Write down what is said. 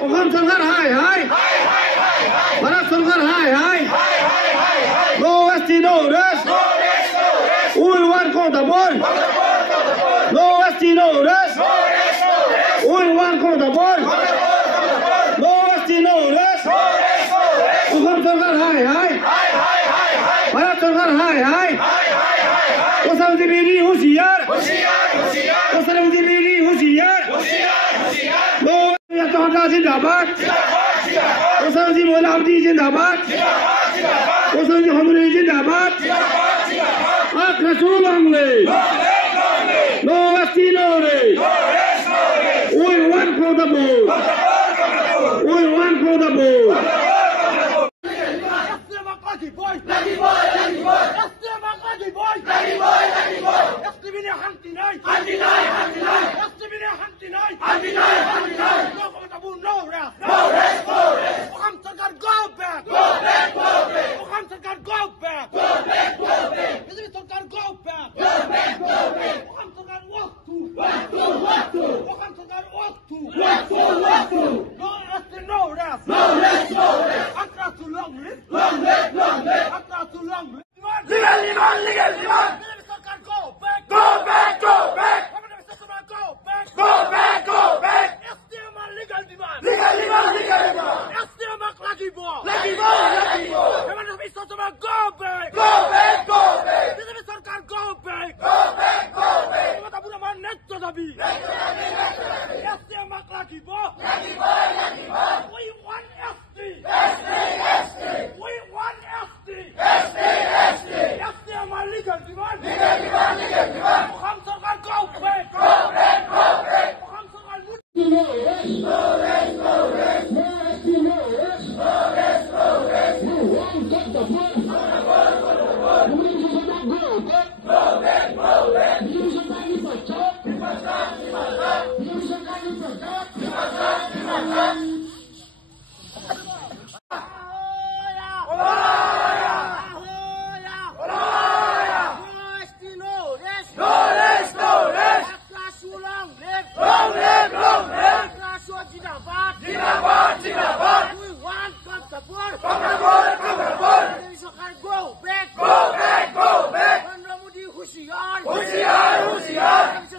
অসম চৰকাৰ high high Bharat চৰকাৰ high high No ST, no rest. We want accountable. No ST, no rest. We want accountable. No ST, no rest. অসম চৰকাৰ high high Bharat চৰকাৰ high high অসম জিবিৰি হুঁচিয়াৰ অসম জিবিৰি হুঁচিয়াৰ জনতা জিন্দাবাদ অসমজি মহিলা সমিতি জিন্দাবাদ অসমজি সমুদায় জিন্দাবাদ আক্রাসুলংলে No ST, no rest. We want accountable. We want accountable. Husiar!